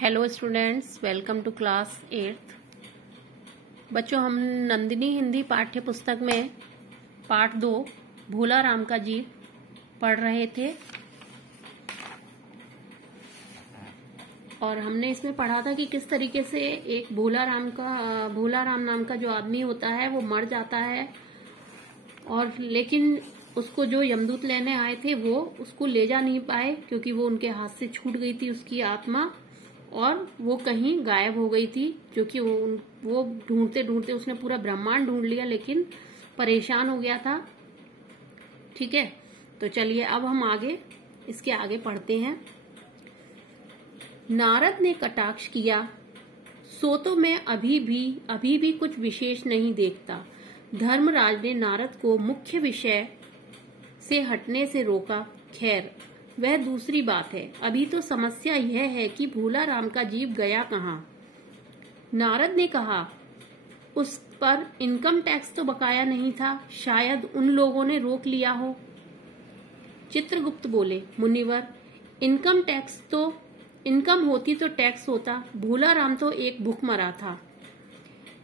Hello students, welcome to class 8th। बच्चों, हम नंदिनी हिंदी पाठ्य पुस्तक में पाठ 2 भोला राम का जीव पढ़ रहे थे और हमने इसमें पढ़ा था कि किस तरीके से एक भोला राम नाम का जो आदमी होता है वो मर जाता है और लेकिन उसको जो यमदूत लेने आए थे वो उसको ले जा नहीं पाए क्योंकि वो उनके हाथ से छूट गई थी उसकी आत्मा और वो कहीं गायब हो गई थी। क्योंकि वो ढूंढते ढूंढते उसने पूरा ब्रह्मांड ढूंढ लिया लेकिन परेशान हो गया था। ठीक है, तो चलिए अब हम इसके आगे पढ़ते हैं। नारद ने कटाक्ष किया, सो तो मैं अभी भी कुछ विशेष नहीं देखता। धर्मराज ने नारद को मुख्य विषय से हटने से रोका। खैर, वह दूसरी बात है। अभी तो समस्या यह है कि भोला राम का जीव गया कहाँ। नारद ने कहा, उस पर इनकम टैक्स तो बकाया नहीं था, शायद उन लोगों ने रोक लिया हो। चित्रगुप्त बोले, मुनिवर, इनकम होती तो टैक्स होता। भोला राम तो एक भूखमरा था।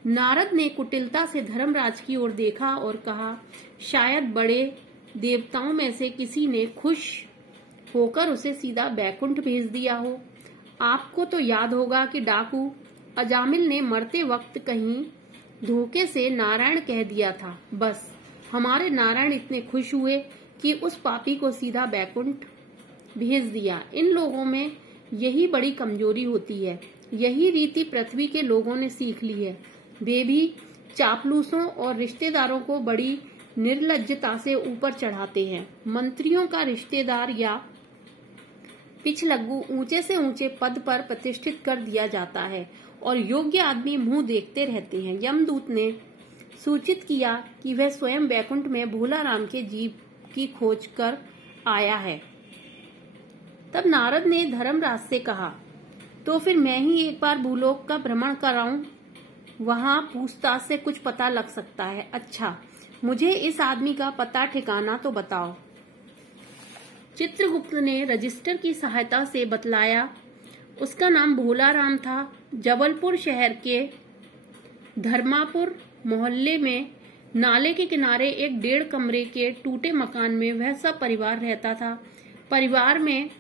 नारद ने कुटिलता से धर्मराज की ओर देखा और कहा, शायद बड़े देवताओं में से किसी ने खुश होकर उसे सीधा बैकुंठ भेज दिया हो। आपको तो याद होगा कि डाकू अजामिल ने मरते वक्त कहीं धोखे से नारायण कह दिया था। बस हमारे नारायण इतने खुश हुए कि उस पापी को सीधा बैकुंठ भेज दिया। इन लोगों में यही बड़ी कमजोरी होती है। यही रीति पृथ्वी के लोगों ने सीख ली है। वे भी चापलूसों और रिश्तेदारों को बड़ी निर्लज्जता से ऊपर चढ़ाते हैं। मंत्रियों का रिश्तेदार या पिछलग्गू ऊंचे से ऊंचे पद पर प्रतिष्ठित कर दिया जाता है और योग्य आदमी मुंह देखते रहते हैं। यमदूत ने सूचित किया कि वह स्वयं बैकुंठ में भोला राम के जीव की खोज कर आया है। तब नारद ने धर्मराज से कहा, तो फिर मैं ही एक बार भूलोक का भ्रमण कराऊं, वहां पूछताछ से कुछ पता लग सकता है। अच्छा, मुझे इस आदमी का पता ठिकाना तो बताओ। चित्रगुप्त ने रजिस्टर की सहायता से बतलाया, उसका नाम भोला राम था। जबलपुर शहर के धर्मापुर मोहल्ले में नाले के किनारे एक 1.5 कमरे के टूटे मकान में वह सब परिवार रहता था। परिवार में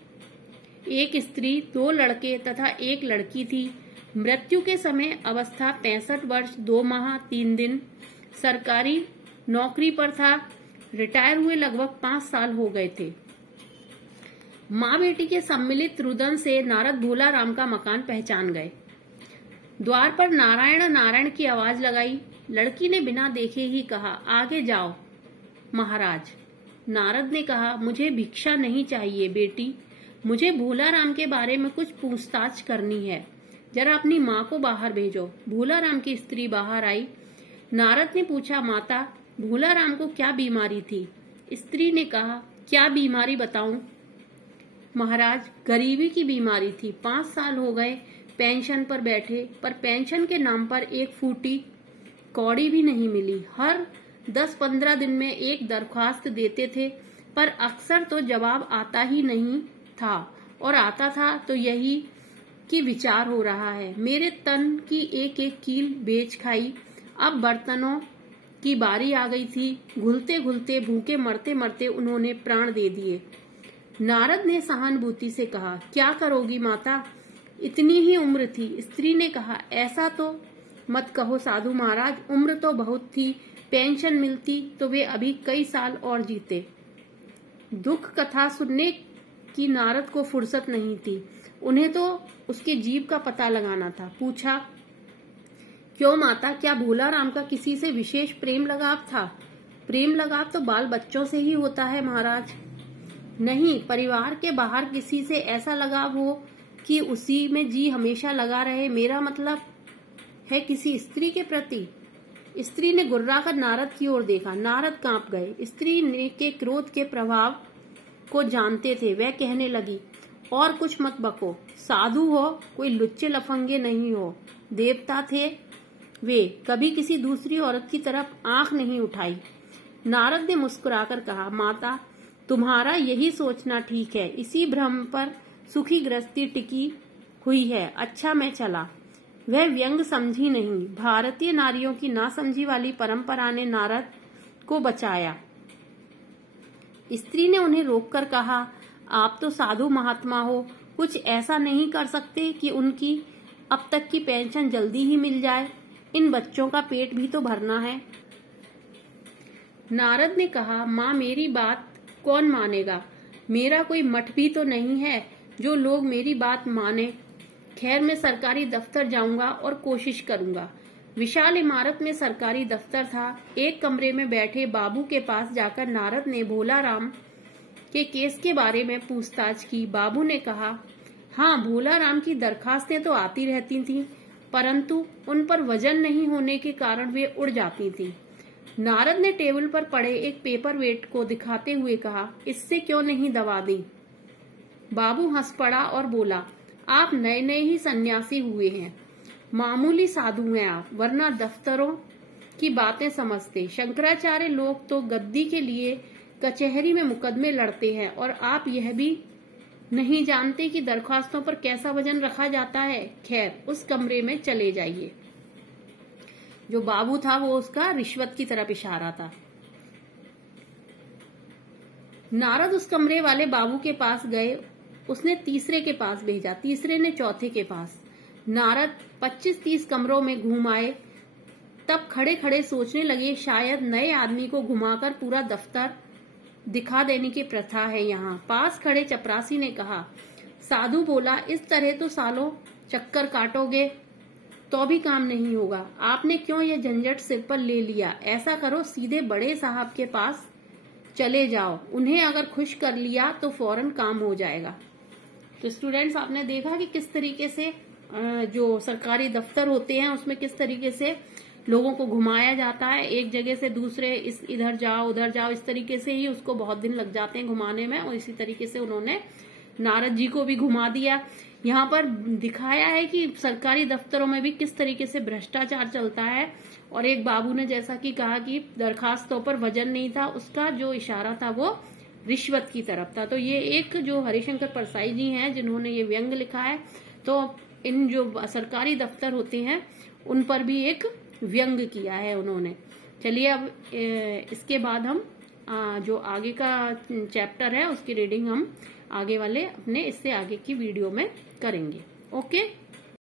एक स्त्री, 2 लड़के तथा 1 लड़की थी। मृत्यु के समय अवस्था 65 वर्ष 2 माह 3 दिन। सरकारी नौकरी पर था। रिटायर हुए लगभग 5 साल हो गए थे। माँ बेटी के सम्मिलित रुदन से नारद भोला राम का मकान पहचान गए। द्वार पर नारायण नारायण की आवाज लगाई। लड़की ने बिना देखे ही कहा, आगे जाओ महाराज। नारद ने कहा, मुझे भिक्षा नहीं चाहिए बेटी, मुझे भोला राम के बारे में कुछ पूछताछ करनी है। जरा अपनी माँ को बाहर भेजो। भोला राम की स्त्री बाहर आई। नारद ने पूछा, माता, भोला राम को क्या बीमारी थी? स्त्री ने कहा, क्या बीमारी बताऊं? महाराज, गरीबी की बीमारी थी। 5 साल हो गए पेंशन पर बैठे, पर पेंशन के नाम पर 1 फूटी कौड़ी भी नहीं मिली। हर 10-15 दिन में एक दरख्वास्त देते थे, पर अक्सर तो जवाब आता ही नहीं था, और आता था तो यही कि विचार हो रहा है। मेरे तन की एक कील बेच खाई। अब बर्तनों की बारी आ गई थी। घुलते घुलते भूखे मरते मरते उन्होंने प्राण दे दिए। नारद ने सहानुभूति से कहा, क्या करोगी माता, इतनी ही उम्र थी। स्त्री ने कहा, ऐसा तो मत कहो साधु महाराज, उम्र तो बहुत थी। पेंशन मिलती तो वे अभी कई साल और जीते। दुख कथा सुनने की नारद को फुर्सत नहीं थी। उन्हें तो उसके जीव का पता लगाना था। पूछा, क्यों माता, क्या भोला राम का किसी से विशेष प्रेम लगाव था? प्रेम लगाव तो बाल बच्चों से ही होता है महाराज। नहीं, परिवार के बाहर किसी से ऐसा लगाव हो कि उसी में जी हमेशा लगा रहे। मेरा मतलब है किसी स्त्री के प्रति। स्त्री ने गुर्रा कर नारद की ओर देखा। नारद कांप गए। स्त्री ने के क्रोध के प्रभाव को जानते थे। वह कहने लगी, और कुछ मत बको, साधु हो, कोई लुच्चे लफंगे नहीं हो। देवता थे वे, कभी किसी दूसरी औरत की तरफ आंख नहीं उठाई। नारद ने मुस्कुराकर कहा, माता, तुम्हारा यही सोचना ठीक है। इसी भ्रम पर सुखी गृहस्थी टिकी हुई है। अच्छा मैं चला। वह व्यंग समझी नहीं। भारतीय नारियों की नासमझी वाली परंपरा ने नारद को बचाया। स्त्री ने उन्हें रोककर कहा, आप तो साधु महात्मा हो, कुछ ऐसा नहीं कर सकते कि उनकी अब तक की पेंशन जल्दी ही मिल जाए? इन बच्चों का पेट भी तो भरना है। नारद ने कहा, माँ मेरी बात कौन मानेगा? मेरा कोई मठ भी तो नहीं है जो लोग मेरी बात माने। खैर मैं सरकारी दफ्तर जाऊंगा और कोशिश करूंगा। विशाल इमारत में सरकारी दफ्तर था। एक कमरे में बैठे बाबू के पास जाकर नारद ने भोला राम के केस के बारे में पूछताछ की। बाबू ने कहा, हाँ भोला राम की दरखास्तें तो आती रहती थीं, परंतु उन पर वजन नहीं होने के कारण वे उड़ जाती थीं। नारद ने टेबल पर पड़े एक पेपर वेट को दिखाते हुए कहा, इससे क्यों नहीं दबा दी? बाबू हंस पड़ा और बोला, आप नए नए ही सन्यासी हुए हैं, मामूली साधु हैं आप, वरना दफ्तरों की बातें समझते। शंकराचार्य लोग तो गद्दी के लिए कचहरी में मुकदमे लड़ते हैं और आप यह भी नहीं जानते कि दरखास्तों पर कैसा वजन रखा जाता है। खैर उस कमरे में चले जाइए। जो बाबू था वो उसका रिश्वत की तरफ इशारा था। नारद उस कमरे वाले बाबू के पास गए। उसने तीसरे के पास भेजा, तीसरे ने चौथे के पास। नारद 25-30 कमरों में घूम आए। तब खड़े खड़े सोचने लगे, शायद नए आदमी को घुमाकर पूरा दफ्तर दिखा देने की प्रथा है यहाँ। पास खड़े चपरासी ने कहा, साधु बोला, इस तरह तो सालों चक्कर काटोगे तो भी काम नहीं होगा। आपने क्यों ये झंझट सिर पर ले लिया? ऐसा करो, सीधे बड़े साहब के पास चले जाओ। उन्हें अगर खुश कर लिया तो फौरन काम हो जाएगा। तो स्टूडेंट्स आपने देखा कि किस तरीके से जो सरकारी दफ्तर होते हैं उसमें किस तरीके से लोगों को घुमाया जाता है, एक जगह से दूसरे, इधर जाओ उधर जाओ, इस तरीके से ही उसको बहुत दिन लग जाते हैं घुमाने में। और इसी तरीके से उन्होंने नारद जी को भी घुमा दिया। यहाँ पर दिखाया है कि सरकारी दफ्तरों में भी किस तरीके से भ्रष्टाचार चलता है। और एक बाबू ने जैसा कि कहा कि दरखास्तों पर वजन नहीं था, उसका जो इशारा था वो रिश्वत की तरफ था। तो ये एक जो हरिशंकर परसाई जी हैं जिन्होंने ये व्यंग लिखा है, तो इन जो सरकारी दफ्तर होते हैं उन पर भी एक व्यंग किया है उन्होंने। चलिए अब इसके बाद हम जो आगे का चैप्टर है उसकी रीडिंग हम आगे वाले अपने इससे आगे की वीडियो में करेंगे। ओके।